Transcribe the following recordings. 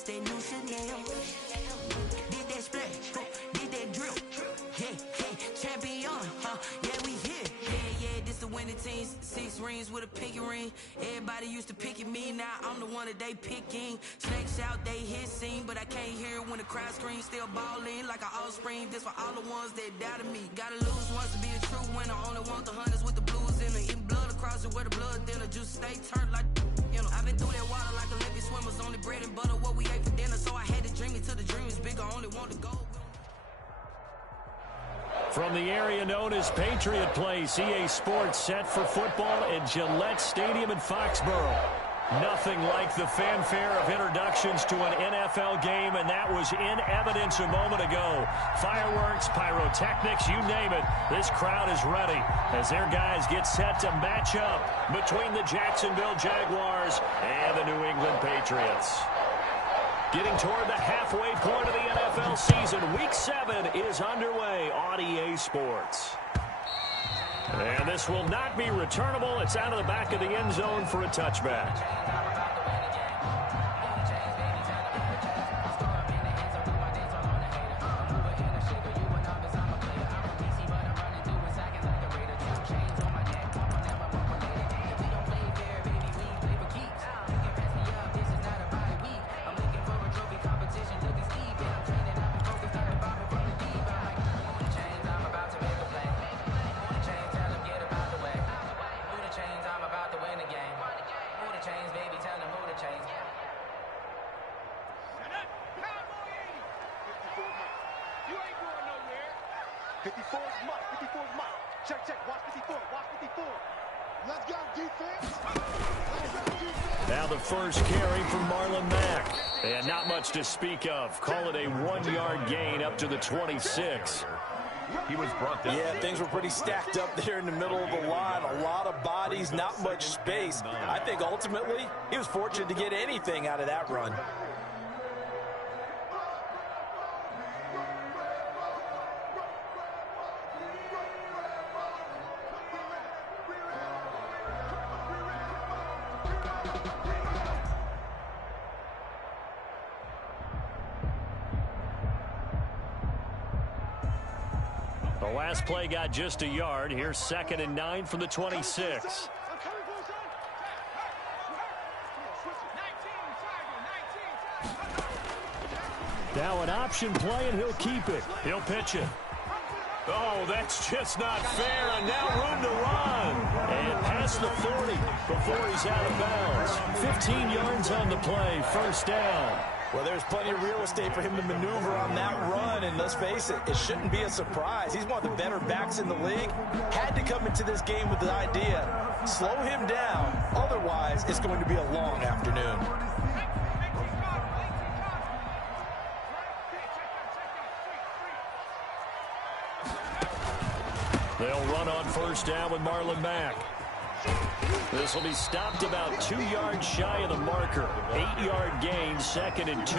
this that new Chanel. Did that splash, did that drip. Yeah, champion, yeah, we here. Yeah, this the winning team. 6 rings with a pinky ring. Everybody used to pick at me, now I'm the one that they picking. Snakes out, they hit scene, but I can't hear it when the crowd screams. Still balling like an offspring. This for all the ones that doubted me. Gotta lose once to be a true winner. Only want the hunters with the blues in it. Eating blood across it where the blood thinner. Juice stay turned like, you know. I've been through that water like Olympic swimmers. Only bread and butter what we ate for dinner. So I had to dream it till the dream is bigger. Only want to go. From the area known as Patriot Place, EA Sports set for football at Gillette Stadium in Foxborough. Nothing like the fanfare of introductions to an NFL game, and that was in evidence a moment ago. Fireworks, pyrotechnics, you name it. This crowd is ready as their guys get set to match up between the Jacksonville Jaguars and the New England Patriots. Getting toward the halfway point of the NFL season, Week 7 is underway on EA Sports. And this will not be returnable. It's out of the back of the end zone for a touchback. Now the first carry from Marlon Mack. And not much to speak of. Call it a 1-yard gain up to the 26. He was brought down. Yeah, things were pretty stacked up there in the middle of the line. A lot of bodies, not much space. I think ultimately he was fortunate to get anything out of that run. The last play got just a yard. Here's 2nd and 9 from the 26. Now an option play, and he'll keep it. He'll pitch it. Oh, that's just not fair, and now room to run. And past the 40 before he's out of bounds. 15 yards on the play, first down. Well, there's plenty of real estate for him to maneuver on that run, and let's face it, it shouldn't be a surprise. He's one of the better backs in the league. Had to come into this game with the idea, slow him down, otherwise it's going to be a long afternoon. They'll run on first down with Marlon Mack. This will be stopped about 2 yards shy of the marker. 8-yard gain, 2nd and 2.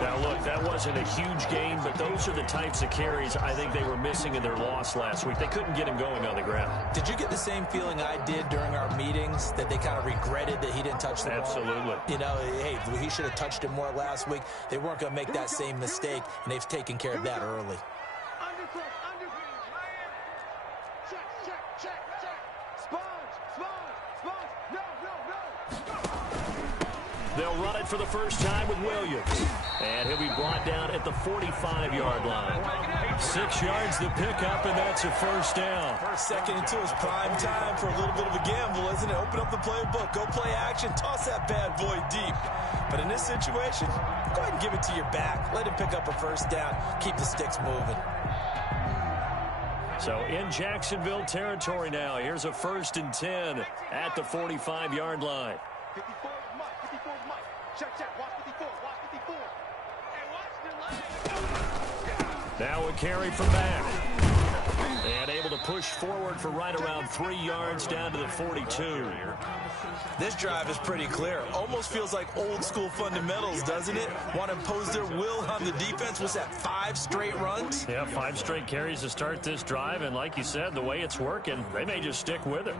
Now, look, that wasn't a huge gain, but those are the types of carries I think they were missing in their loss last week. They couldn't get him going on the ground. Did you get the same feeling I did during our meetings, that they kind of regretted that he didn't touch the ball? Absolutely. You know, hey, he should have touched it more last week. They weren't going to make that same mistake, and they've taken care of that early. They'll run it for the first time with Williams. And he'll be brought down at the 45-yard line. 6 yards to pick up, and that's a first down. First, second, until it's prime time for a little bit of a gamble, isn't it? Open up the playbook, go play action, toss that bad boy deep. But in this situation, go ahead and give it to your back. Let him pick up a first down. Keep the sticks moving. So in Jacksonville territory now. Here's a 1st and 10 at the 45-yard line. 54 is Mike. 54 is Mike. Check. Watch 54. Watch 54. Hey, watch the line. Now a carry from Mack. And able to push forward for right around 3 yards down to the 42. This drive is pretty clear. Almost feels like old school fundamentals, doesn't it? Want to impose their will on the defense. What's that, 5 straight runs? Yeah, 5 straight carries to start this drive. And like you said, the way it's working, they may just stick with it.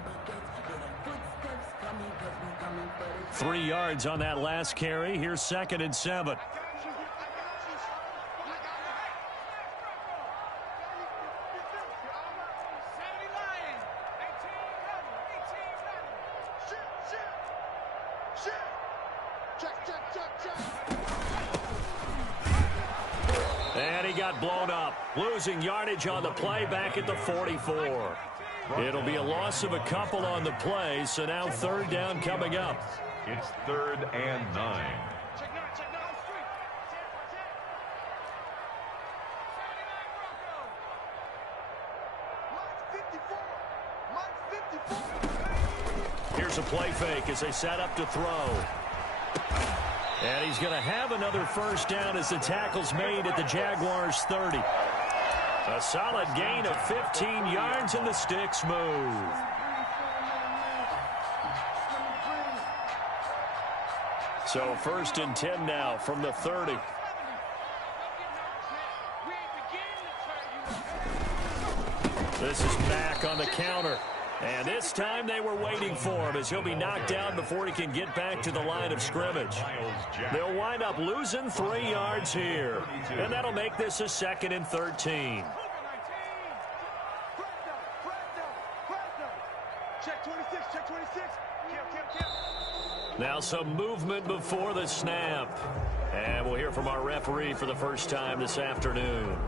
3 yards on that last carry. Here's 2nd and 7. And he got blown up, losing yardage on the play back at the 44. It'll be a loss of a couple on the play, so now 3rd down coming up. It's 3rd and 9. Here's a play fake as they set up to throw. And he's going to have another 1st down as the tackle's made at the Jaguars' 30. A solid gain of 15 yards and the sticks move. So 1st and 10 now from the 30. This is Mack on the counter. And this time they were waiting for him as he'll be knocked down before he can get back to the line of scrimmage. They'll wind up losing 3 yards here. And that'll make this a 2nd and 13. Check 26, check 26. Now some movement before the snap. And we'll hear from our referee for the first time this afternoon.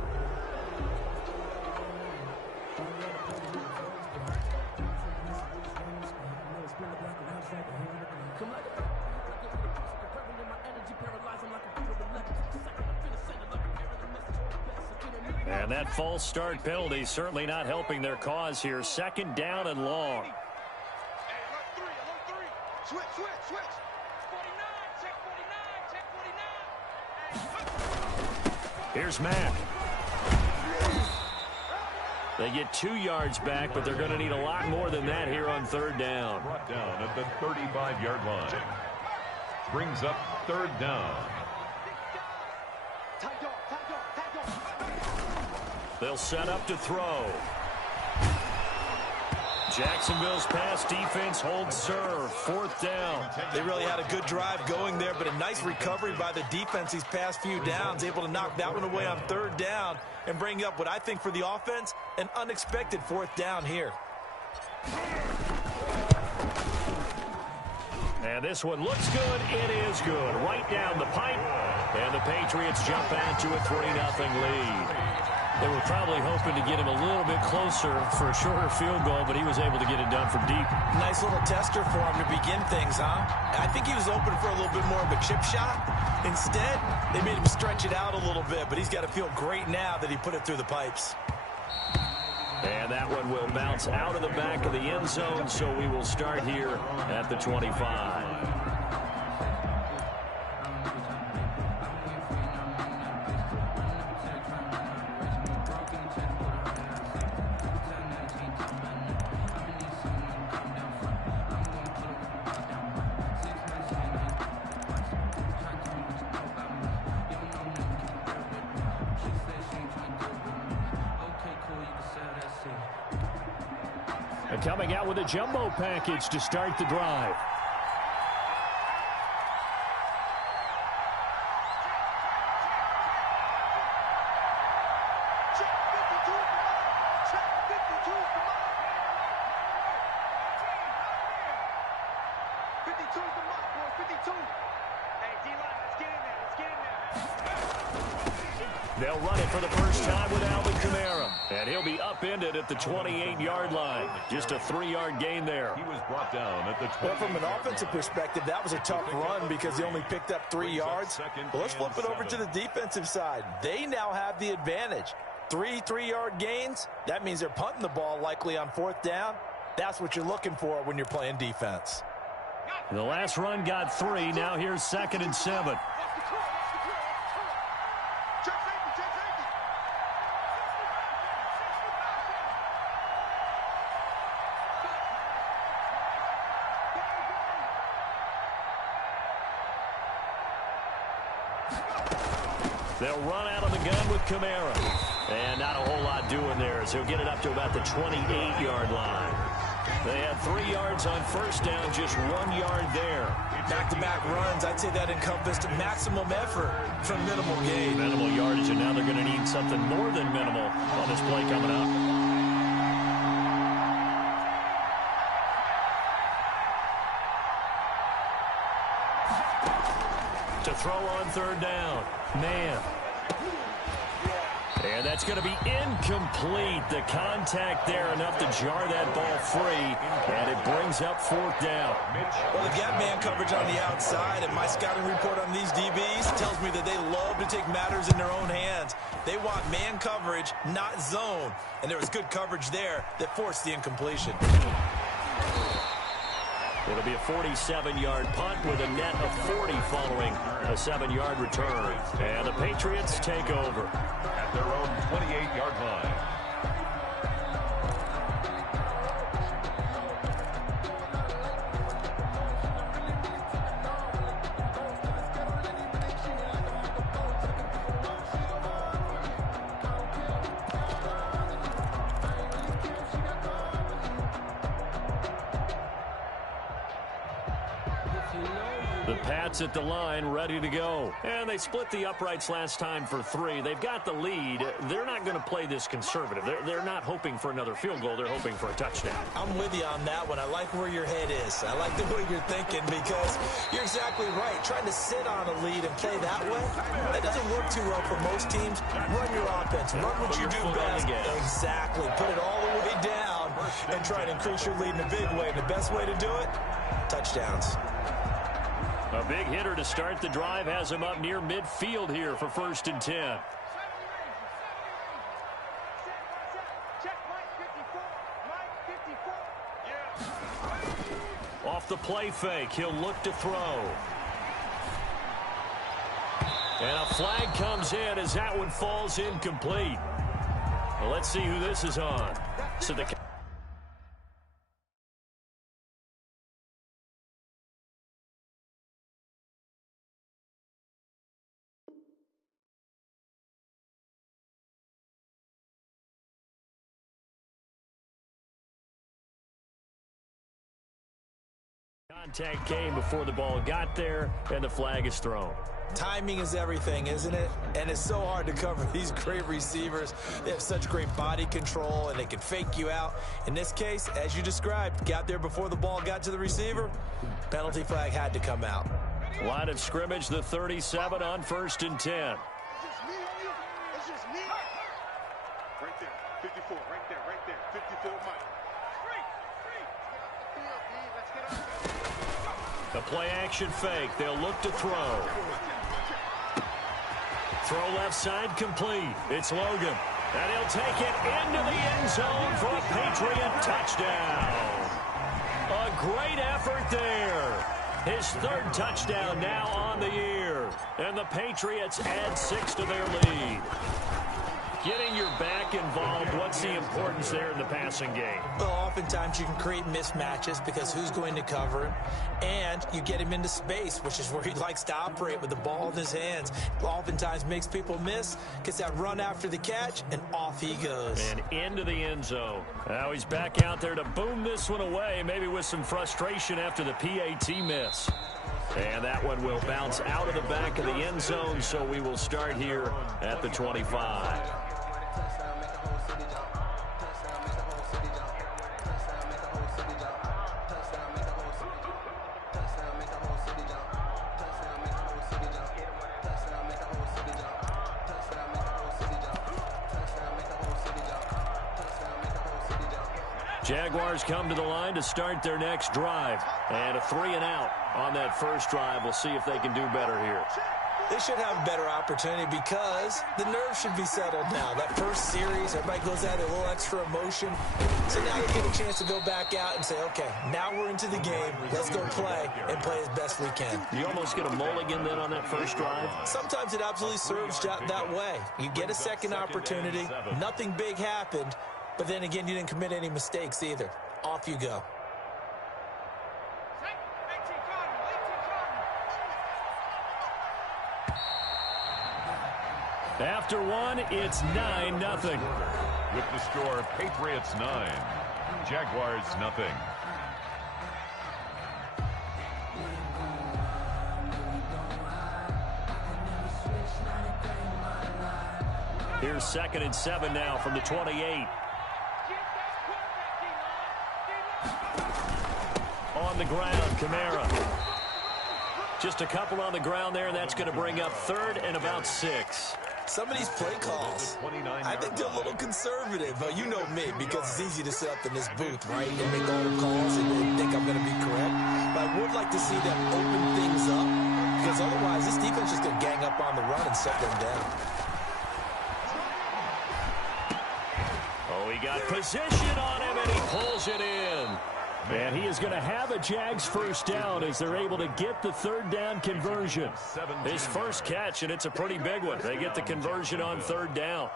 And that false start penalty certainly not helping their cause here. 2nd down and long. Hey, alert 3. Switch. 49, check 49, check 49. Here's Mack. They get 2 yards back, but they're going to need a lot more than that here on 3rd down. Brought down at the 35-yard line. Brings up 3rd down. They'll set up to throw. Jacksonville's pass defense holds serve. 4th down. They really had a good drive going there, but a nice recovery by the defense these past few downs, able to knock that one away on 3rd down and bring up what I think for the offense, an unexpected 4th down here. And this one looks good. It is good. Right down the pipe. And the Patriots jump out to a 3-0 lead. They were probably hoping to get him a little bit closer for a shorter field goal, but he was able to get it done from deep. Nice little tester for him to begin things, huh? I think he was open for a little bit more of a chip shot. Instead, they made him stretch it out a little bit, but he's got to feel great now that he put it through the pipes. And that one will bounce out of the back of the end zone, so we will start here at the 25. And coming out with a jumbo package to start the drive. They'll run it for the first time with Alvin Kamara. And he'll be upended at the 28-yard line. Just a 3-yard gain there. He was brought down at the 28. Well, from an offensive perspective, that was a tough run because he only picked up 3 yards. But let's flip it over to the defensive side. They now have the advantage. 3 3-yard gains. That means they're punting the ball likely on 4th down. That's what you're looking for when you're playing defense. The last run got 3. Now here's 2nd and 7. They'll run out of the gun with Kamara. And not a whole lot doing there, so he'll get it up to about the 28-yard line. They had 3 yards on first down, just 1 yard there. Back-to-back runs, I'd say that encompassed maximum effort from minimal gain. Minimal yardage, and now they're going to need something more than minimal on this play coming up. To throw on third down. Man. And that's going to be incomplete. The contact there enough to jar that ball free, and it brings up fourth down. Well, they've got man coverage on the outside, and my scouting report on these DBs tells me that they love to take matters in their own hands. They want man coverage, not zone, and there was good coverage there that forced the incompletion. It'll be a 47-yard punt with a net of 40 following a 7-yard return. And the Patriots take over at their own 28-yard line. The Pats at the line, ready to go. And they split the uprights last time for 3. They've got the lead. They're not going to play this conservative. They're not hoping for another field goal. They're hoping for a touchdown. I'm with you on that one. I like where your head is. I like the way you're thinking because you're exactly right. Trying to sit on a lead and play that way, that doesn't work too well for most teams. Run your offense. Run what you do best. Exactly. Put it all the way down and try to increase your lead in a big way. And the best way to do it, touchdowns. A big hitter to start the drive has him up near midfield here for 1st and 10. Off the play fake, he'll look to throw. And a flag comes in as that one falls incomplete. Well, let's see who this is on. So the contact came before the ball got there, and the flag is thrown. Timing is everything, isn't it? And it's so hard to cover these great receivers. They have such great body control, and they can fake you out. In this case, as you described, got there before the ball got to the receiver. Penalty flag had to come out. Line of scrimmage, the 37 on 1st and 10. It's just me. Right there, 54, right there, 54, Mike. The play action fake. They'll look to throw. Throw left side complete. It's Logan. And he'll take it into the end zone for a Patriot touchdown. A great effort there. His 3rd touchdown now on the year. And the Patriots add 6 to their lead. Getting your back involved, what's the importance there in the passing game? Well, oftentimes you can create mismatches because who's going to cover him, and you get him into space, which is where he likes to operate with the ball in his hands. Oftentimes makes people miss, gets that run after the catch, and off he goes. And into the end zone. Now he's back out there to boom this one away, maybe with some frustration after the PAT miss. And that one will bounce out of the back of the end zone, so we will start here at the 25. Jaguars come to the line to start their next drive. And a 3 and out on that first drive. We'll see if they can do better here. They should have a better opportunity because the nerves should be settled now. That first series, everybody goes out with a little extra emotion. So now they get a chance to go back out and say, okay, now we're into the game. Let's go play and play as best we can. You almost get a mulligan then on that first drive? Sometimes it absolutely serves that way. You get a second opportunity. Nothing big happened. But then again, you didn't commit any mistakes either. Off you go. After one, it's 9-0. With the score, Patriots 9, Jaguars 0. Here's 2nd and 7 now from the 28. On the ground, Kamara. Just a couple on the ground there. That's going to bring up 3rd and about 6. Some of these play calls, I think they're a little conservative. You know me, because it's easy to sit up in this booth, right, and make all the calls and think I'm going to be correct. But I would like to see them open things up, because otherwise this defense is going to gang up on the run and shut them down. Oh, he got position on him, and he pulls it in. And he is going to have a Jags first down as they're able to get the 3rd down conversion. His first catch, and it's a pretty big one. They get the conversion on 3rd down.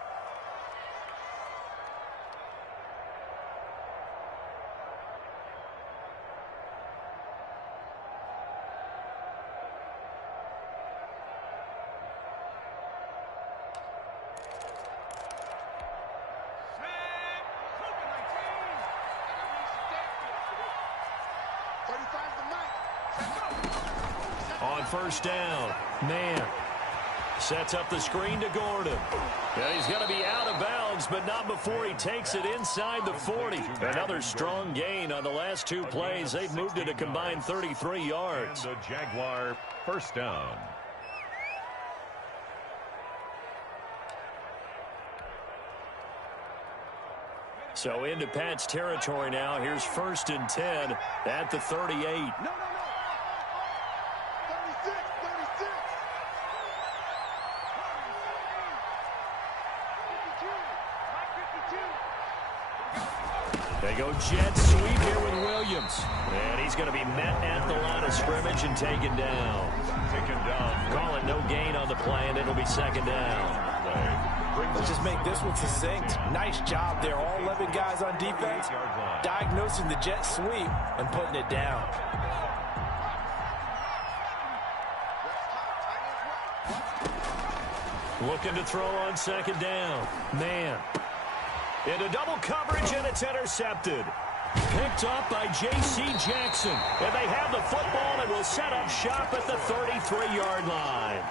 On first down, man sets up the screen to Gordon. Yeah, he's going to be out of bounds, but not before he takes it inside the 40. Another strong gain on the last 2 plays. They've moved it a combined 33 yards. And the Jaguar first down. So into Pat's territory now. Here's 1st and 10 at the 38. They go jet sweep here with Williams. And he's going to be met at the line of scrimmage and taken down. Call it no gain on the play, and it'll be 2nd down. Let's just make this one succinct. Nice job there. All 11 guys on defense diagnosing the jet sweep and putting it down. Looking to throw on 2nd down. Man. Into double coverage, and it's intercepted. Picked up by J.C. Jackson. And they have the football and will set up shop at the 33-yard line.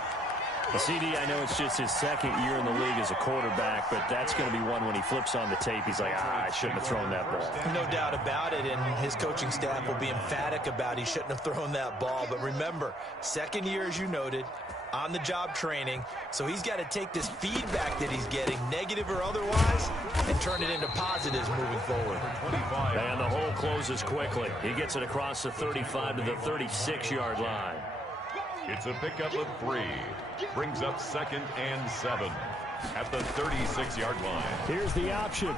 CD, I know it's just his 2nd year in the league as a quarterback, but that's going to be one when he flips on the tape. He's like, I shouldn't have thrown that ball. No doubt about it, and his coaching staff will be emphatic about he shouldn't have thrown that ball. But remember, 2nd year, as you noted, on-the-job training, so he's got to take this feedback that he's getting, negative or otherwise, and turn it into positives moving forward. And the hole closes quickly. He gets it across the 35 to the 36-yard line. It's a pickup of 3. Brings up 2nd and 7 at the 36-yard line. Here's the option.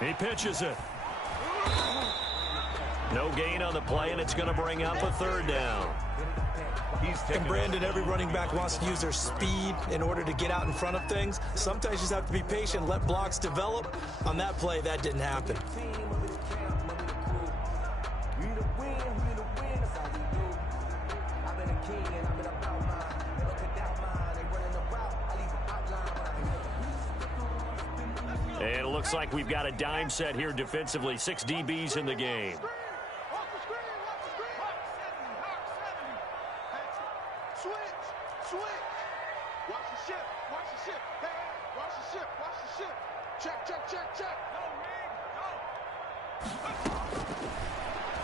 He pitches it. No gain on the play, and it's going to bring up a 3rd down. And Brandon, every running back wants to use their speed in order to get out in front of things. Sometimes you just have to be patient, let blocks develop. On that play, that didn't happen. And it looks like we've got a dime set here defensively. 6 DBs in the game.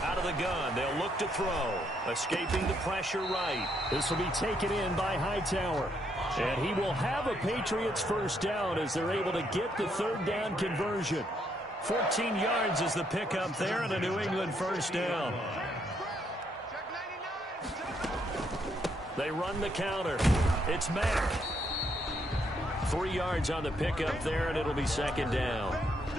Out of the gun, they'll look to throw. Escaping the pressure right. This will be taken in by Hightower. And he will have a Patriots first down as they're able to get the 3rd down conversion. 14 yards is the pickup there and a New England first down. They run the counter. It's Mack. 3 yards on the pickup there, and it'll be 2nd down.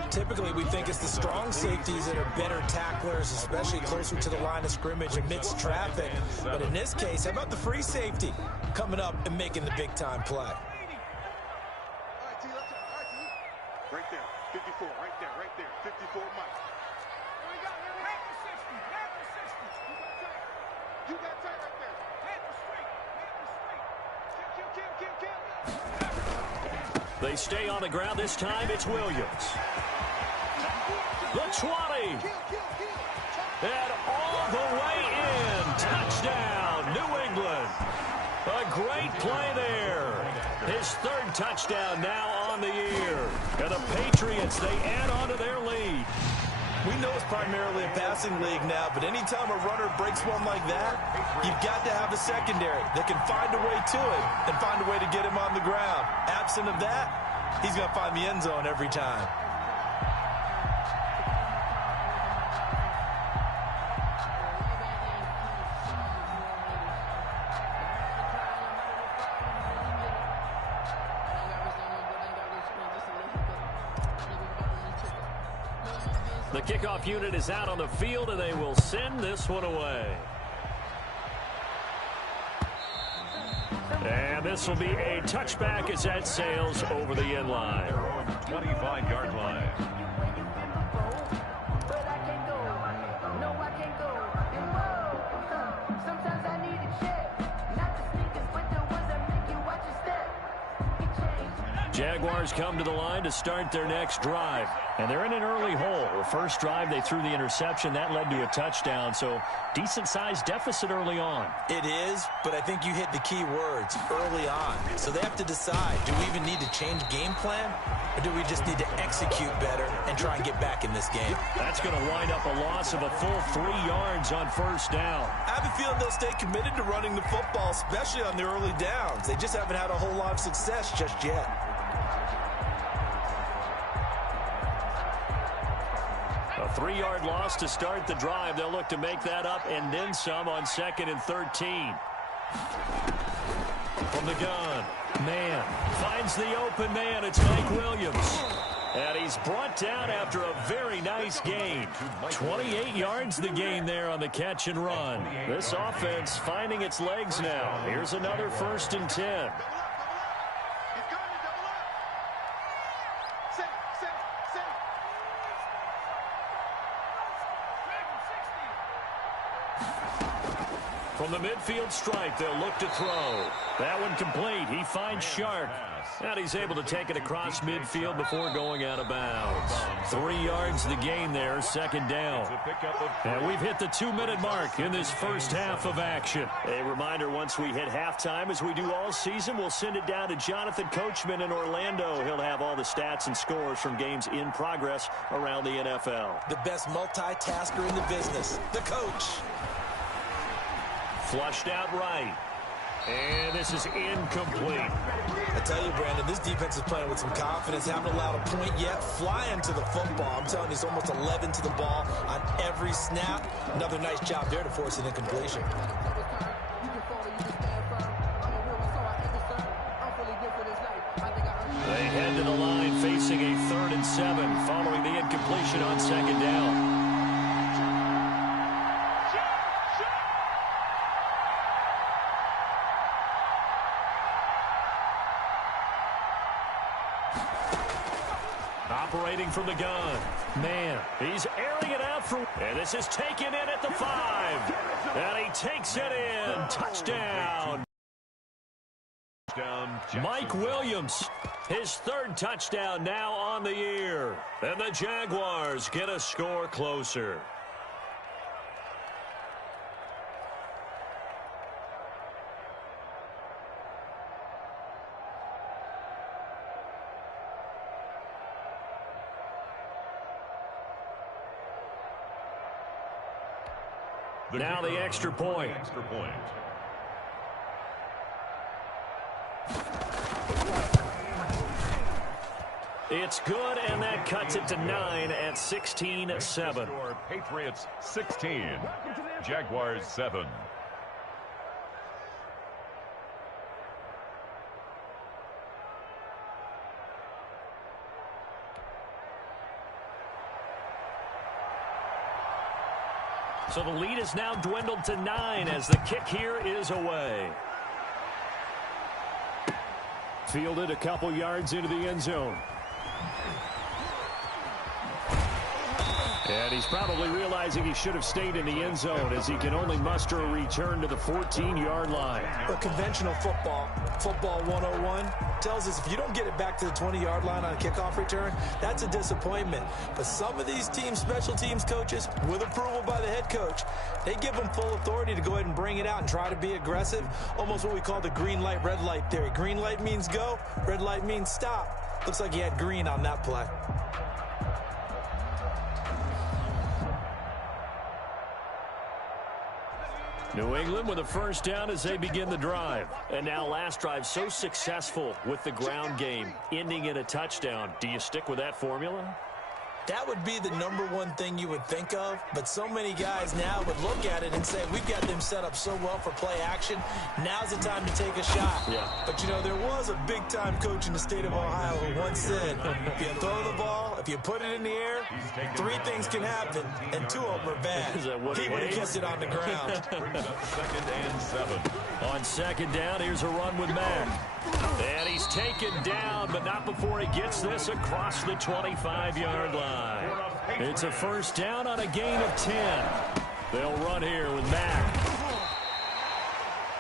Typically, we think it's the strong safeties that are better tacklers, especially closer to the line of scrimmage amidst traffic. But in this case, how about the free safety coming up and making the big-time play? All right, T, let's go. All right, T. Right there, 54, right there, 54, Mike. Here we go, half the 60. You got tight right there. Half the street. They stay on the ground. This time it's Williams. The 20. And all the way in. Touchdown, New England. A great play there. His third touchdown now on the year. And the Patriots, they add on to their lead. We know it's primarily a passing league now, but anytime a runner breaks one like that, you've got to have a secondary that can find a way to it and find a way to get him on the ground. Absent of that, he's going to find the end zone every time. The kickoff unit is out on the field, and they will send this one away. And this will be a touchback as that sails over the end line. 25-yard line. Jaguars come to the line to start their next drive. And they're in an early hole. The first drive, they threw the interception. That led to a touchdown. So decent-sized deficit early on. It is, but I think you hit the key words, early on. So they have to decide, do we even need to change game plan? Or do we just need to execute better and try and get back in this game? That's going to wind up a loss of a full 3 yards on first down. I have a feeling they'll stay committed to running the football, especially on the early downs. They just haven't had a whole lot of success just yet. A 3-yard loss to start the drive. They'll look to make that up and then some on 2nd and 13. From the gun, man finds the open man. It's Mike Williams. And he's brought down after a very nice gain. 28 yards the gain there on the catch and run. This offense finding its legs now. Here's another 1st and 10. From the midfield stripe, they'll look to throw. That one complete. He finds Shark. And he's able to take it across midfield before going out of bounds. 3 yards the gain there, 2nd down. And we've hit the 2-minute mark in this first half of action. A reminder, once we hit halftime, as we do all season, we'll send it down to Jonathan Coachman in Orlando. He'll have all the stats and scores from games in progress around the NFL. The best multitasker in the business, the coach. Flushed out right. And this is incomplete. I tell you, Brandon, this defense is playing with some confidence. Haven't allowed a point yet. Flying to the football. I'm telling you, it's almost 11 to the ball on every snap. Another nice job there to force an incompletion. They head to the line facing a 3rd and 7 following the incompletion on 2nd down. Operating from the gun. Man, he's airing it out for... And this is taken in at the 5. And he takes it in. Touchdown. Mike Williams, his 3rd touchdown now on the year. And the Jaguars get a score closer. Now the extra point. It's good, and that cuts it to 9 at 16-7. Patriots 16, Jaguars 7. So the lead is now dwindled to 9 as the kick here is away. Fielded a couple yards into the end zone. And he's probably realizing he should have stayed in the end zone as he can only muster a return to the 14-yard line. But conventional football 101, tells us if you don't get it back to the 20-yard line on a kickoff return, that's a disappointment. But some of these teams, special teams coaches, with approval by the head coach, they give them full authority to go ahead and bring it out and try to be aggressive, almost what we call the green light, red light theory. Green light means go, red light means stop. Looks like he had green on that play. New England with a first down as they begin the drive. And now last drive so successful with the ground game, ending in a touchdown. Do you stick with that formula? That would be the number one thing you would think of, but so many guys now would look at it and say, we've got them set up so well for play action, now's the time to take a shot. Yeah. But, you know, there was a big-time coach in the state of Ohio who once said, if you throw the ball, if you put it in the air, 3 things can happen, and 2 of them are bad. Is that what he would have kept it on the ground. Brings up 2nd and 7. On second down, here's a run with Mack. And he's taken down, but not before he gets this across the 25-yard line. It's a first down on a gain of 10. They'll run here with Mack.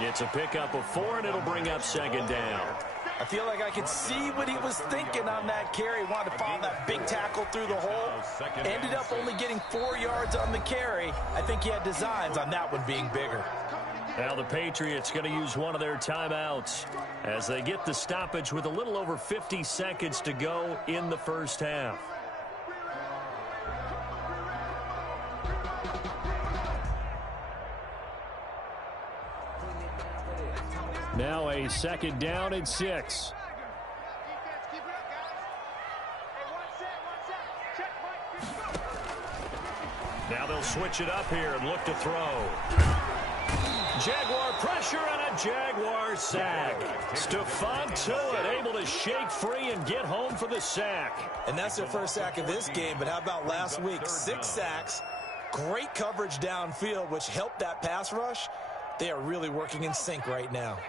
It's a pickup of 4, and it'll bring up second down. I feel like I could see what he was thinking on that carry. He wanted to follow that big tackle through the hole. Ended up only getting 4 yards on the carry. I think he had designs on that one being bigger. Now the Patriots going to use one of their timeouts as they get the stoppage with a little over 50 seconds to go in the first half. Now a second down and 6. Now they'll switch it up here and look to throw. Jaguar pressure and a Jaguar sack. Stephon Tuitt able to shake free and get home for the sack. And that's their first sack of this game, but how about last week? 6 sacks, great coverage downfield, which helped that pass rush. They are really working in sync right now.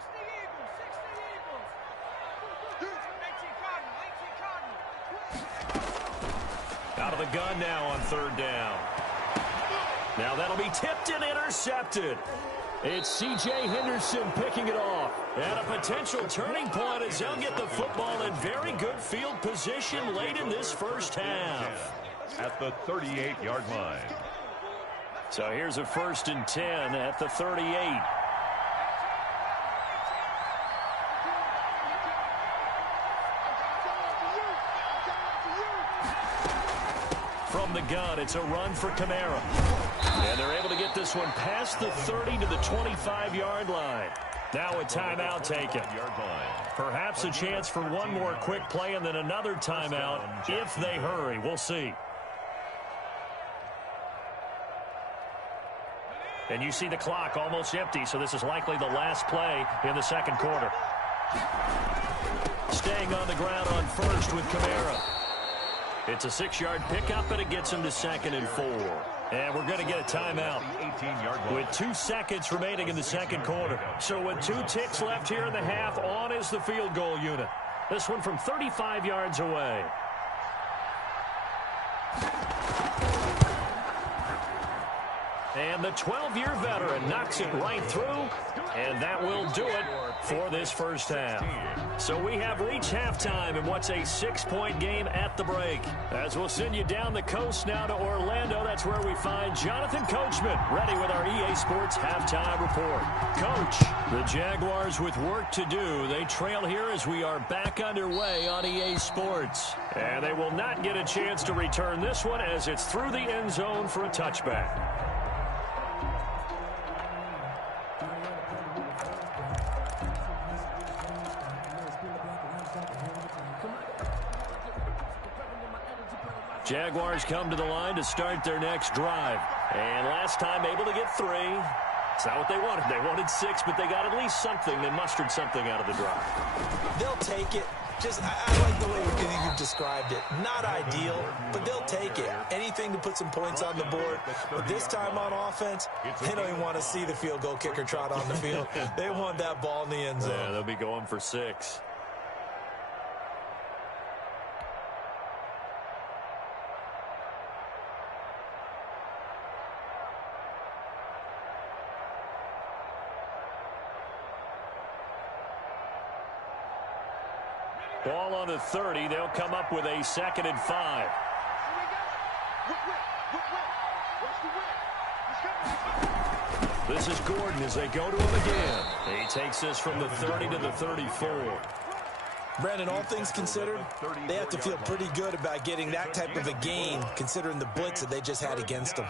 Out of the gun now on third down. Now that'll be tipped and intercepted. It's C.J. Henderson picking it off. And a potential turning point as they'll get the football in very good field position late in this first half. At the 38-yard line. So here's a 1st and 10 at the 38. From the gun, it's a run for Kamara. And they're able to get this one past the 30 to the 25-yard line. Now a timeout taken. Perhaps a chance for one more quick play and then another timeout if they hurry. We'll see. And you see the clock almost empty, so this is likely the last play in the second quarter. Staying on the ground on first with Kamara. It's a 6-yard pickup, and it gets him to 2nd and 4. And we're going to get a timeout with 2 seconds remaining in the second quarter. So with 2 ticks left here in the half, on is the field goal unit. This one from 35 yards away. And the 12-year veteran knocks it right through, and that will do it for this first half. So we have reached halftime in what's a 6-point game at the break. As we'll send you down the coast now to Orlando, that's where we find Jonathan Coachman, ready with our EA Sports halftime report. Coach, the Jaguars with work to do. They trail here as we are back underway on EA Sports. And they will not get a chance to return this one as it's through the end zone for a touchback. Jaguars come to the line to start their next drive. And last time able to get 3. It's not what they wanted. They wanted 6, but they got at least something. They mustered something out of the drive. They'll take it. I like the way you've described it. Not ideal, but they'll take it. Anything to put some points on the board. But this time on offense, they don't even want to see the field goal kicker trot on the field. They want that ball in the end zone. Yeah, they'll be going for 6. Ball on the 30. They'll come up with a 2nd and 5. This is Gordon as they go to him again. He takes this from the 30 to the 34. Brandon, all things considered, they have to feel pretty good about getting that type of a gain, considering the blitz that they just had against them.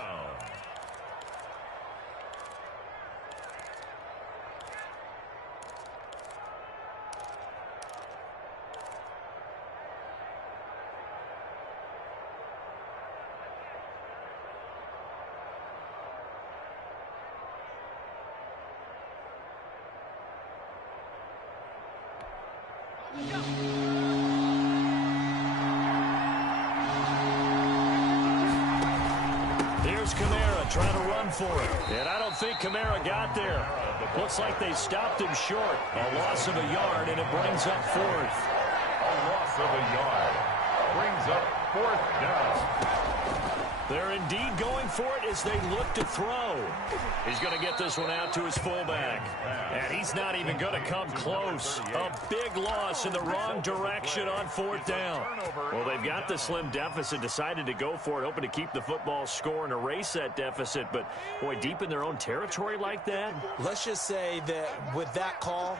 Here's Kamara trying to run for it. And I don't think Kamara got there. Looks like they stopped him short. A loss of a yard, and it brings up 4th. A loss of a yard brings up 4th down. They're indeed going for it as they look to throw. He's going to get this one out to his fullback. And he's not even going to come close. A big loss in the wrong direction on 4th down. Well, they've got the slim deficit, decided to go for it, hoping to keep the football score and erase that deficit. But, boy, deep in their own territory like that. Let's just say that with that call,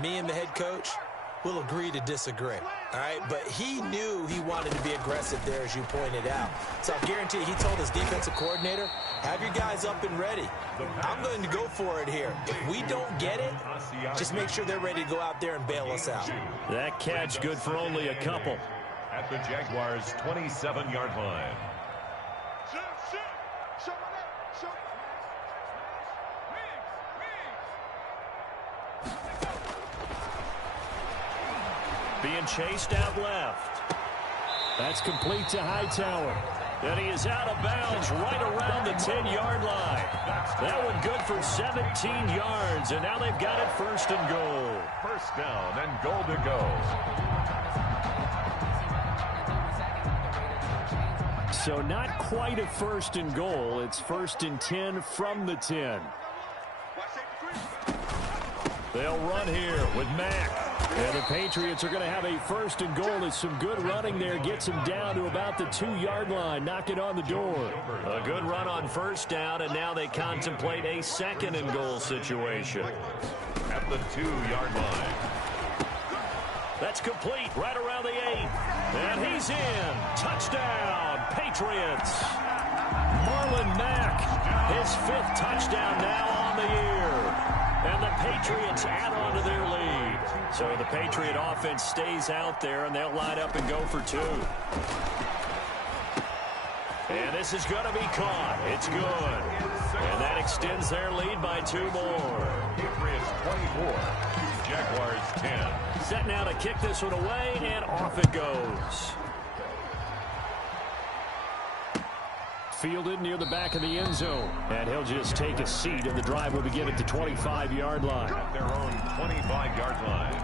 me and the head coach will agree to disagree. All right, but he knew he wanted to be aggressive there, as you pointed out. So I guarantee he told his defensive coordinator, have your guys up and ready. I'm going to go for it here. If we don't get it, just make sure they're ready to go out there and bail us out. That catch good for only a couple. At the Jaguars' 27-yard line. Being chased out left. That's complete to Hightower. And he is out of bounds right around the 10-yard line. That one good for 17 yards, and now they've got it 1st and goal. 1st down and goal to go. So not quite a 1st and goal. It's 1st and 10 from the 10. They'll run here with Mack. And the Patriots are going to have a 1st and goal. As some good running there gets them down to about the 2-yard line. Knock it on the door. A good run on 1st down, and now they contemplate a 2nd and goal situation. At the 2-yard line. That's complete right around the 8. And he's in. Touchdown, Patriots. Marlon Mack, his 5th touchdown now on the year. And the Patriots add on to their lead. So the Patriot offense stays out there, and they'll line up and go for 2. And this is going to be caught. It's good. And that extends their lead by 2 more. Patriots 24, Jaguars 10. Set now to kick this one away, and off it goes. Fielded near the back of the end zone. And he'll just take a seat, and the drive will begin at the 25-yard line. At their own 25-yard line.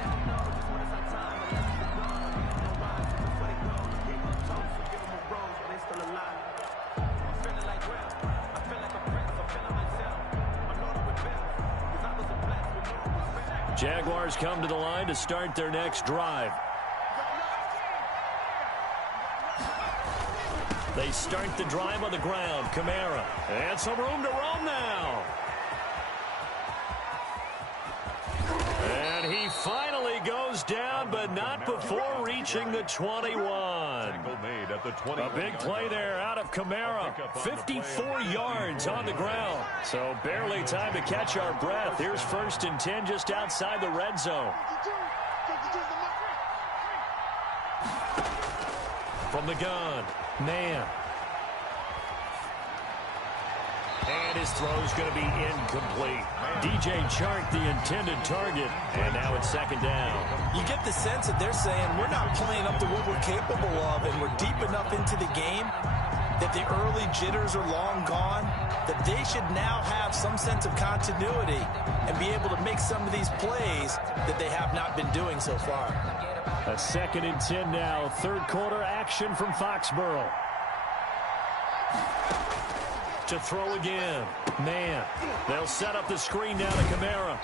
Jaguars come to the line to start their next drive. They start the drive on the ground. Kamara. And some room to roam now. And he finally goes down, but not before reaching the 21. Made at the 20. A big play there out of Kamara. 54 yards on the ground. So barely time to catch our breath. Here's 1st and 10 just outside the red zone. From the gun. Man. And his throw's going to be incomplete. DJ Chark, the intended target. And now it's 2nd down. You get the sense that they're saying we're not playing up to what we're capable of, and we're deep enough into the game that the early jitters are long gone, that they should now have some sense of continuity and be able to make some of these plays that they have not been doing so far. A 2nd and 10 now. 3rd quarter action from Foxborough. To throw again. Man. They'll set up the screen now to Kamara.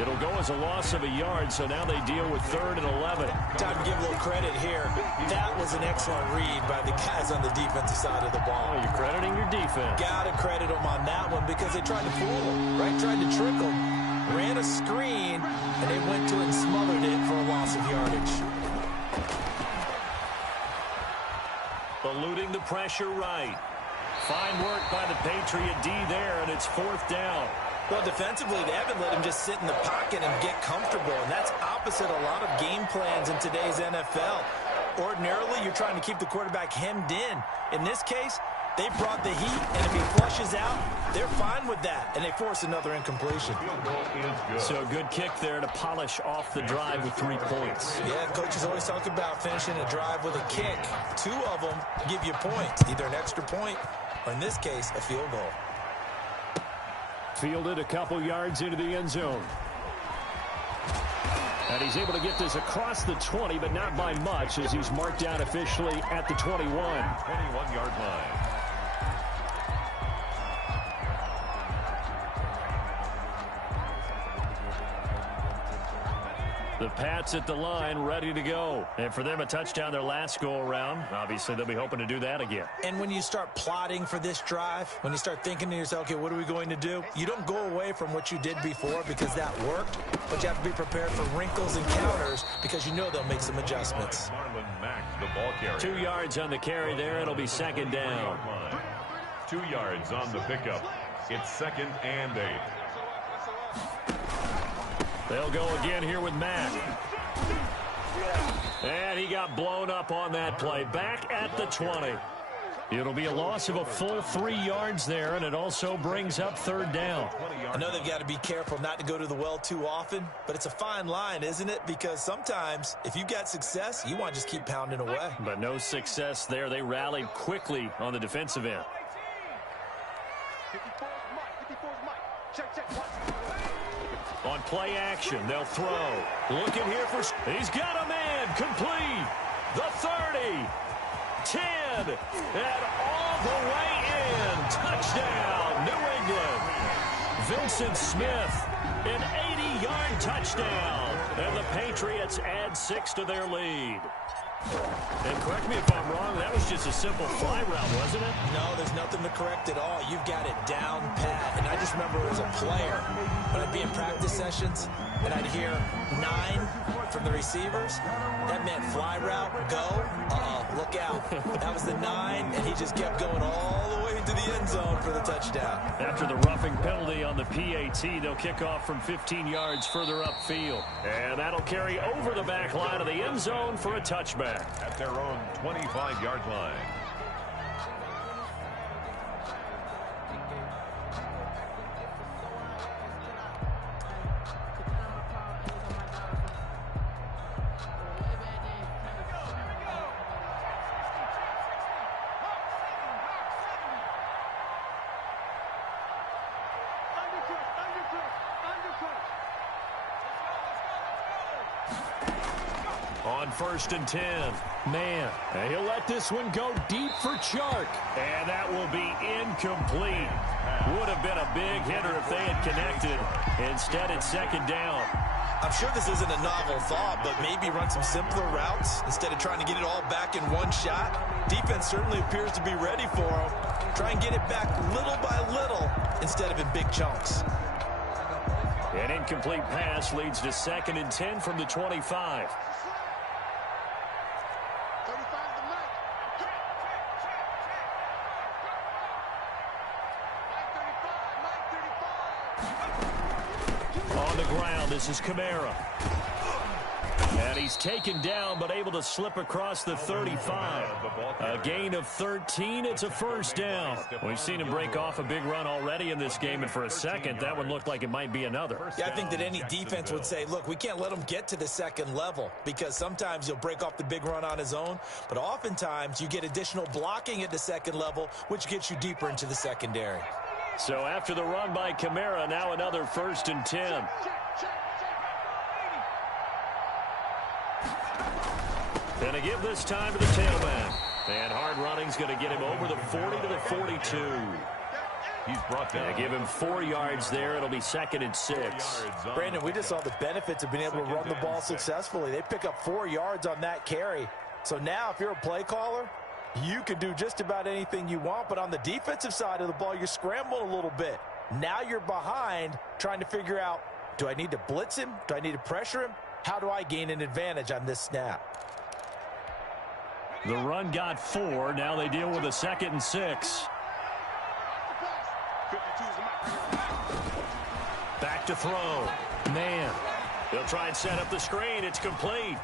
It'll go as a loss of a yard, so now they deal with 3rd and 11. Time to give a little credit here. That was an excellent read by the guys on the defensive side of the ball. Well, you're crediting your defense. Got to credit them on that one because they tried to fool them, right? Tried to trick them. Ran a screen, and they went to it and smothered it for a loss of yardage. Eluding the pressure right. Fine work by the Patriot D there, and it's 4th down. Well, defensively, they haven't let him just sit in the pocket and get comfortable, and that's opposite a lot of game plans in today's NFL. Ordinarily, you're trying to keep the quarterback hemmed in. In this case, they brought the heat, and if he flushes out, they're fine with that, and they force another incompletion. So good kick there to polish off the drive with 3 points. Yeah, coaches always talk about finishing a drive with a kick. 2 of them give you points, either an extra point or, in this case, a field goal. Fielded a couple yards into the end zone. And he's able to get this across the 20, but not by much, as he's marked down officially at the 21. 21-yard line. The Pats at the line, ready to go. And for them, a touchdown their last go-around. Obviously, they'll be hoping to do that again. And when you start plotting for this drive, when you start thinking to yourself, okay, what are we going to do? You don't go away from what you did before because that worked, but you have to be prepared for wrinkles and counters because you know they'll make some adjustments. 2 yards on the carry there. It'll be 2nd down. 2 yards on the pickup. It's 2nd and 8. They'll go again here with Matt. And he got blown up on that play. Back at the 20. It'll be a loss of a full 3 yards there, and it also brings up 3rd down. I know they've got to be careful not to go to the well too often, but it's a fine line, isn't it? Because sometimes if you've got success, you want to just keep pounding away. But no success there. They rallied quickly on the defensive end. 54's Mike. Check. On play action, they'll throw. Looking here for... He's got a man. Complete. The 30. 10. And all the way in. Touchdown, New England. Vincent Smith, an 80-yard touchdown. And the Patriots add 6 to their lead. And correct me if I'm wrong, that was just a simple fly route, wasn't it? No, there's nothing to correct at all. You've got it down pat. And I just remember as a player, when I'd be in practice sessions, and I'd hear 9 from the receivers, that meant fly route, go, look out. That was the 9, and he just kept going all the way into the end zone for the touchdown. After the roughing penalty on the PAT, they'll kick off from 15 yards further upfield. And that'll carry over the back line of the end zone for a touchback. At their own 25-yard line. On 1st and 10. Man, he'll let this one go deep for Chark. And that will be incomplete. Would have been a big hitter if they had connected. Instead, it's 2nd down. I'm sure this isn't a novel thought, but maybe run some simpler routes instead of trying to get it all back in one shot. Defense certainly appears to be ready for him. Try and get it back little by little instead of in big chunks. An incomplete pass leads to 2nd and 10 from the 25. On the ground, this is Kamara. And he's taken down, but able to slip across the 35. A gain of 13. It's a 1st down. We've seen him break off a big run already in this game, and for a second, that one looked like it might be another. Yeah, I think that any defense would say, look, we can't let him get to the 2nd level because sometimes he'll break off the big run on his own, but oftentimes you get additional blocking at the 2nd level, which gets you deeper into the secondary. So after the run by Kamara, now another 1st and 10. Gonna give this time to the tailback. And hard running's going to get him over the 40 to the 42. He's brought down. Give him 4 yards there. It'll be 2nd and 6. Brandon, we just saw the benefits of being able to run the ball successfully. They pick up 4 yards on that carry. So now if you're a play caller, you can do just about anything you want. But on the defensive side of the ball, you're scrambling a little bit. Now you're behind trying to figure out, do I need to blitz him? Do I need to pressure him? How do I gain an advantage on this snap? The run got 4. Now they deal with a 2nd and 6. Back to throw. Man. They'll try and set up the screen. It's complete.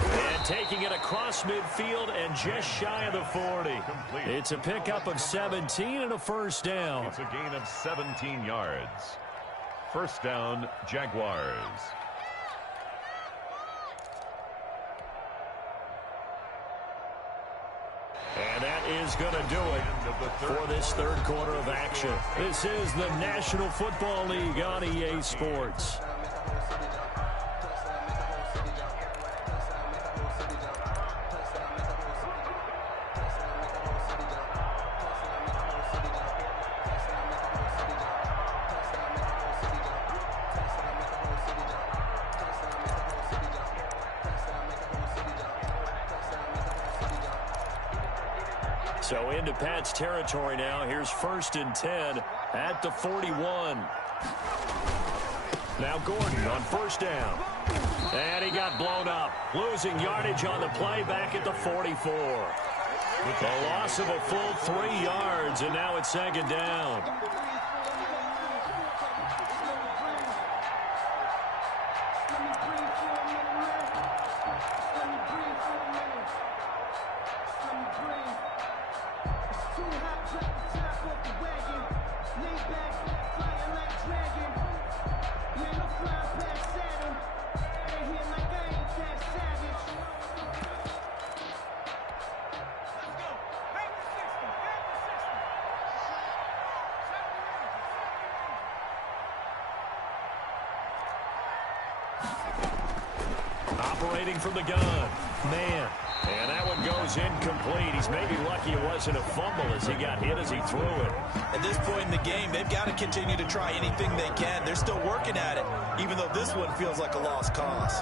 And taking it across midfield and just shy of the 40. Complete. It's a pickup of 17 and a first down. It's a gain of 17 yards. First down, Jaguars. And that is going to do it for this third quarter of action. This is the National Football League on EA Sports. So into Pat's territory now. Here's 1st and 10 at the 41. Now Gordon on first down. And he got blown up. Losing yardage on the play back at the 44. With a loss of a full 3 yards, and now it's 2nd down. Operating from the gun. Man. And that one goes incomplete. He's maybe lucky it wasn't a fumble as he got hit as he threw it. At this point in the game, they've got to continue to try anything they can. They're still working at it, even though this one feels like a lost cause.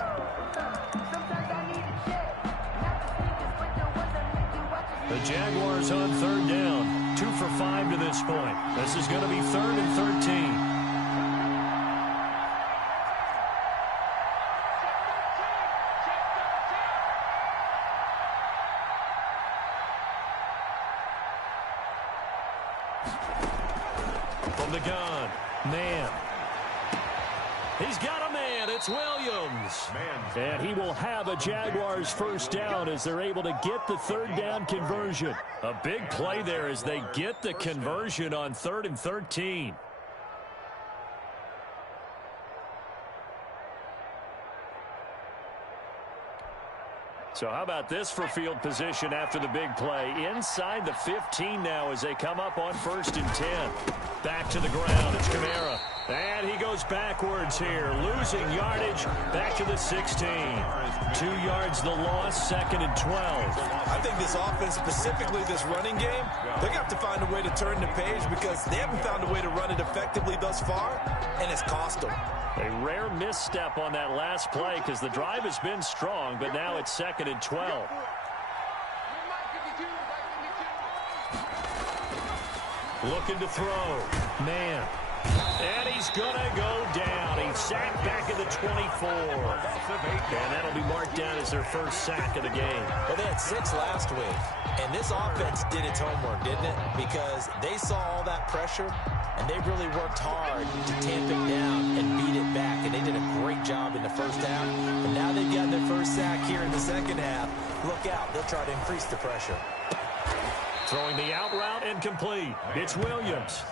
The Jaguars on 3rd down. 2 for 5 to this point. This is going to be 3rd and 13. From the gun. Man. He's got a man. It's Williams. And he will have a Jaguars first down as they're able to get the 3rd down conversion. A big play there as they get the conversion on 3rd and 13. So how about this for field position after the big play? Inside the 15 now as they come up on 1st and 10. Back to the ground. It's Kamara. And he goes backwards here. Losing yardage back to the 16. 2 yards the loss, 2nd and 12. I think this offense, specifically this running game, they're going to have to find a way to turn the page because they haven't found a way to run it effectively thus far, and it's cost them. A rare misstep on that last play because the drive has been strong, but now it's 2nd and 12. Looking to throw. Man. And he's going to go down. He's sacked back at the 24. And that'll be marked down as their first sack of the game. Well, they had 6 last week. And this offense did its homework, didn't it? Because they saw all that pressure, and they really worked hard to tamp it down and beat it back. And they did a great job in the first half. And now they've got their first sack here in the second half. Look out. They'll try to increase the pressure. Throwing the out route and complete. It's Williams.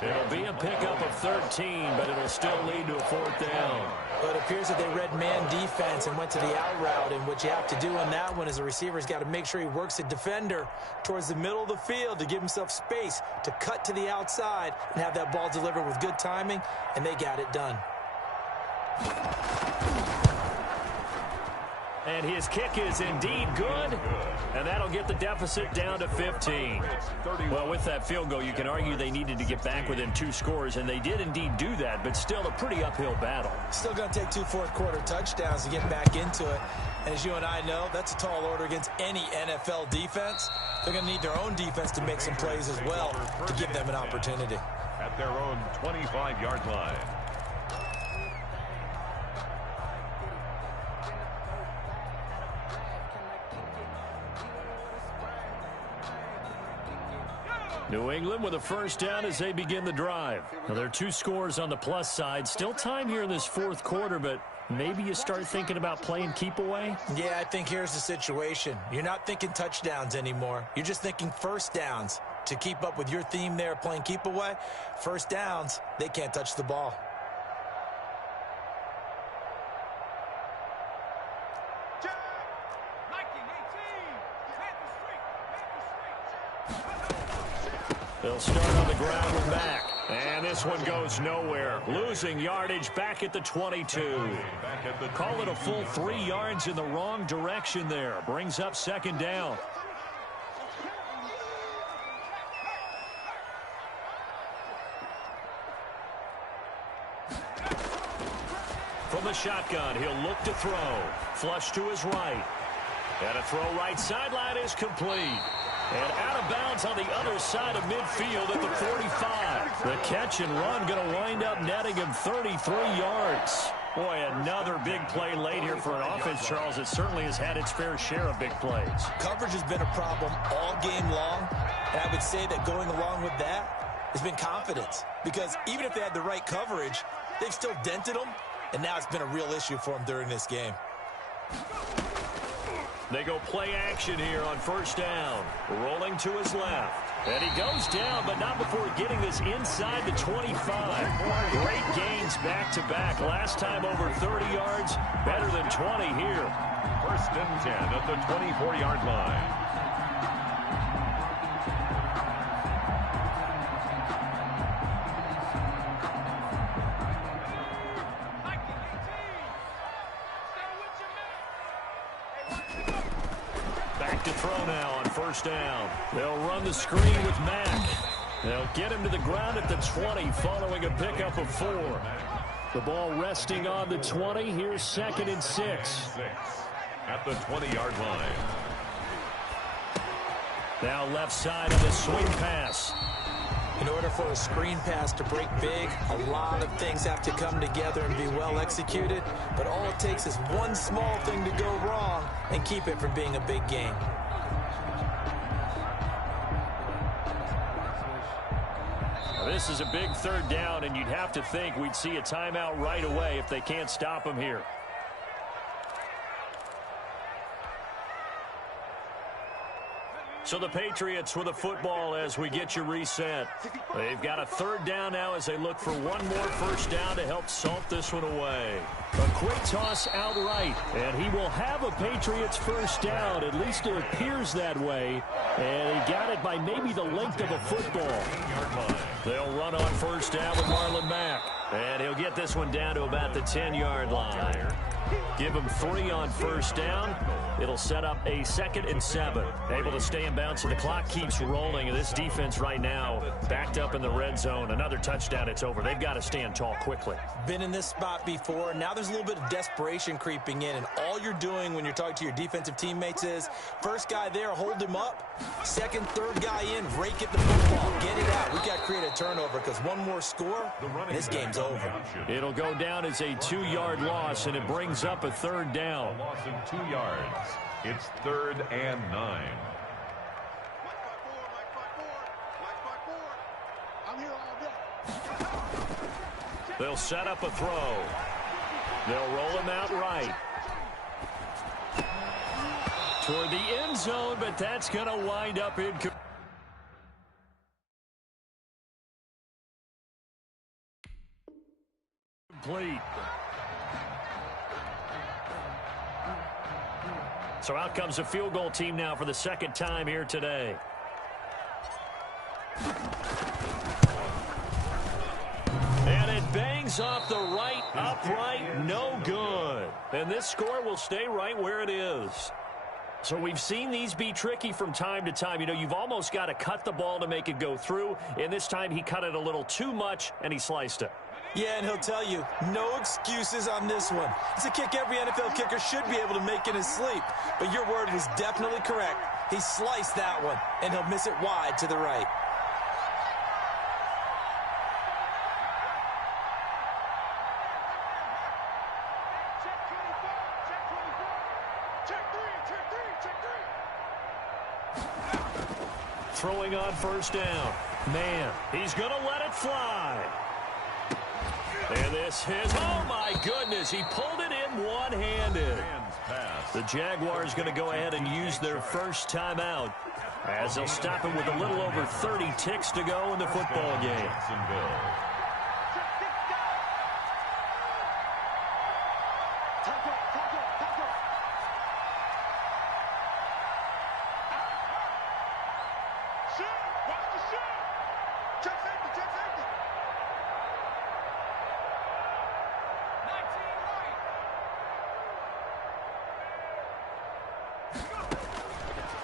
It'll be a pickup of 13, but it'll still lead to a 4th down. Well, it appears that they read man defense and went to the out route, and what you have to do on that one is the receiver's got to make sure he works the defender towards the middle of the field to give himself space to cut to the outside and have that ball delivered with good timing, and they got it done. And his kick is indeed good, and that'll get the deficit down to 15. Well, with that field goal, you can argue they needed to get back within 2 scores, and they did indeed do that, but still a pretty uphill battle. Still going to take 2 fourth-quarter touchdowns to get back into it. And as you and I know, that's a tall order against any NFL defense. They're going to need their own defense to make some plays as well to give them an opportunity. At their own 25-yard line. New England with a first down as they begin the drive. Now, there are 2 scores on the plus side. Still time here in this fourth quarter, but maybe you start thinking about playing keep away? Yeah, I think here's the situation. You're not thinking touchdowns anymore. You're just thinking first downs. To keep up with your theme there, playing keep away, first downs, they can't touch the ball. They'll start on the ground with Mack. And this one goes nowhere. Losing yardage back at the 22. Call it a full 3 yards in the wrong direction there. Brings up second down. From the shotgun, he'll look to throw. Flush to his right. And a throw right sideline is complete. And out of bounds on the other side of midfield at the 45. The catch and run going to wind up netting him 33 yards. Boy, another big play late here for an offense, Charles. It certainly has had its fair share of big plays. Coverage has been a problem all game long. And I would say that going along with that has been confidence. Because even if they had the right coverage, they've still dented them. And now it's been a real issue for them during this game. They go play action here on first down. Rolling to his left. And he goes down, but not before getting this inside the 25. Great gains back-to-back. Last time over 30 yards, better than 20 here. First and 10 at the 24-yard line. To throw now on first down. They'll run the screen with Mack. They'll get him to the ground at the 20 following a pickup of 4. The ball resting on the 20. Here's second and 6. At the 20-yard line. Now left side of the swing pass. In order for a screen pass to break big, a lot of things have to come together and be well executed. But all it takes is one small thing to go wrong and keep it from being a big game. This is a big third down, and you'd have to think we'd see a timeout right away if they can't stop him here. So the Patriots with a football as we get you reset. They've got a third down now as they look for one more first down to help salt this one away. A quick toss outright, and he will have a Patriots first down. At least it appears that way. And he got it by maybe the length of a football. They'll run on first down with Marlon Mack. And he'll get this one down to about the 10-yard line. Give him 3 on first down. It'll set up a 2nd and 7. Able to stay in bounds, so the clock keeps rolling. And this defense right now backed up in the red zone. Another touchdown, it's over. They've got to stand tall quickly. Been in this spot before. Now there's a little bit of desperation creeping in. And all you're doing when you're talking to your defensive teammates is, first guy there, hold him up. Second, third guy in, rake at the football. Get it out. We've got to create a turnover because one more score, and this game's over. It'll go down as a 2-yard loss, and it brings up a third down. A loss of 2 yards. It's 3rd and 9. I'm here all day. They'll set up a throw. They'll roll him out right. Toward the end zone, but that's going to wind up incomplete. So out comes a field goal team now for the second time here today. And it bangs off the right upright, no good. And this score will stay right where it is. So we've seen these be tricky from time to time. You know, you've almost got to cut the ball to make it go through. And this time he cut it a little too much, and he sliced it. Yeah, and he'll tell you, no excuses on this one. It's a kick every NFL kicker should be able to make in his sleep. But your word was definitely correct. He sliced that one, and he'll miss it wide to the right. Throwing on first down. Man, he's going to let it fly. And this is, oh my goodness, he pulled it in one-handed. The Jaguars going to go ahead and use their first timeout as they'll stop it with a little over 30 ticks to go in the football game.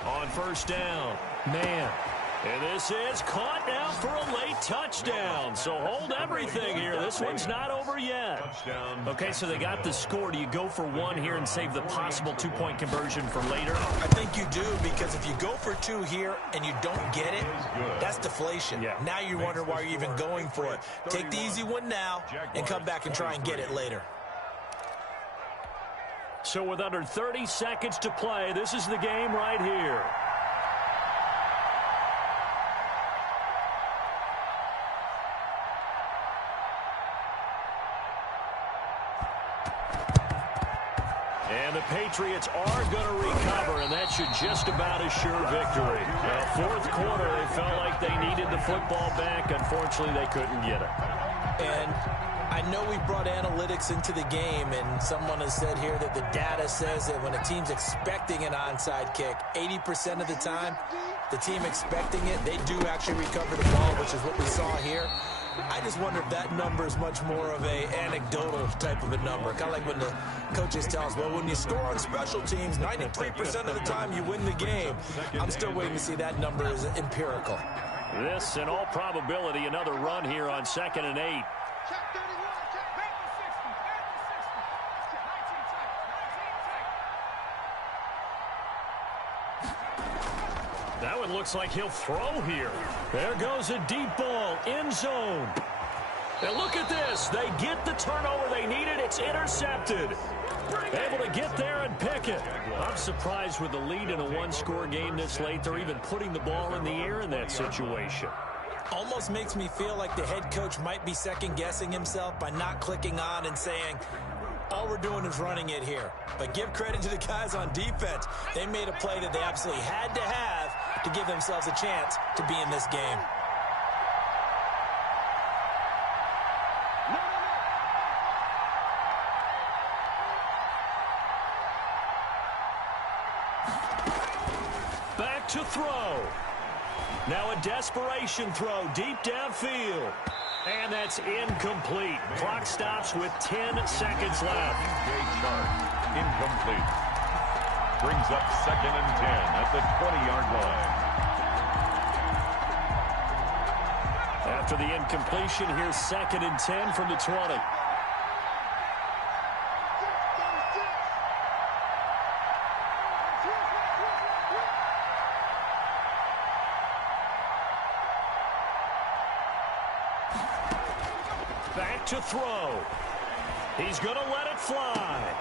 On first down, man. And this is caught now for a late touchdown. So hold everything here. This one's not over yet. Okay, so they got the score. Do you go for one here and save the possible two-point conversion for later? I think you do, because if you go for two here and you don't get it, that's deflation. Yeah. Now you wonder why you're even going for it. Take the easy one now and come back and try and get it later. So with under 30 seconds to play, this is the game right here. And the Patriots are going to recover, and that should just about assure victory. Fourth quarter, they felt like they needed the football back. Unfortunately, they couldn't get it. And I know we brought analytics into the game, and someone has said here that the data says that when a team's expecting an onside kick, 80% of the time, the team expecting it, they do actually recover the ball, which is what we saw here. I just wonder if that number is much more of a anecdotal type of a number. Kind of like when the coaches tell us, well, when you score on special teams, 93% of the time you win the game. I'm still waiting to see that number is empirical. This, in all probability, another run here on 2nd and 8. That one looks like he'll throw here. There goes a deep ball, end zone. And look at this. They get the turnover they needed. It's intercepted. Able to get there and pick it. I'm surprised with the lead in a one-score game this late. They're even putting the ball in the air in that situation. Almost makes me feel like the head coach might be second-guessing himself by not clicking on and saying, all we're doing is running it here. But give credit to the guys on defense. They made a play that they absolutely had to have to give themselves a chance to be in this game. Back to throw. Now a desperation throw deep downfield. And that's incomplete. Clock stops with 10 seconds left. Incomplete. Brings up 2nd and 10 at the 20-yard line. After the incompletion, here's 2nd and 10 from the 20. Back to throw. He's going to let it fly.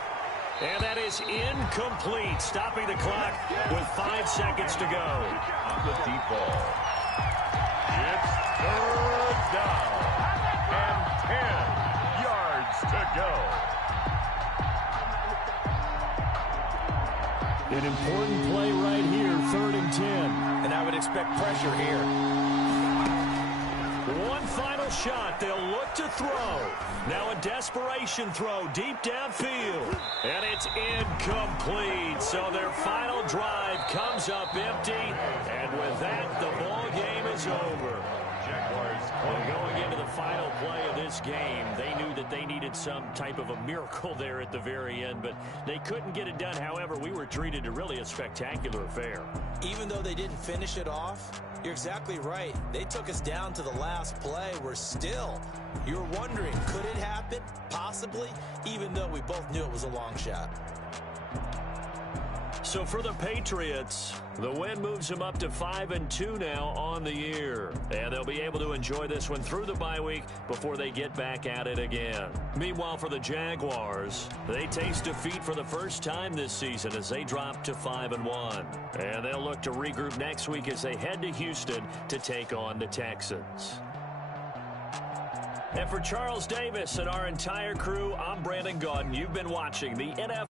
And that is incomplete, stopping the clock with 5 seconds to go. On the deep ball. It's 3rd down and 10 yards to go. An important play right here, 3rd and 10. And I would expect pressure here. One final shot. They'll look to throw. Now a desperation throw deep downfield. And it's incomplete. So their final drive comes up empty. And with that, the ball game is over. Jaguars going into the final play of this game. They knew that they needed some type of a miracle there at the very end, but they couldn't get it done. However, we were treated to really a spectacular affair. Even though they didn't finish it off, you're exactly right. They took us down to the last play. We're still, you're wondering, could it happen? Possibly, even though we both knew it was a long shot. So for the Patriots, the win moves them up to 5-2 now on the year. And they'll be able to enjoy this one through the bye week before they get back at it again. Meanwhile, for the Jaguars, they taste defeat for the first time this season as they drop to 5-1. And they'll look to regroup next week as they head to Houston to take on the Texans. And for Charles Davis and our entire crew, I'm Brandon Gaudin. You've been watching the NFL.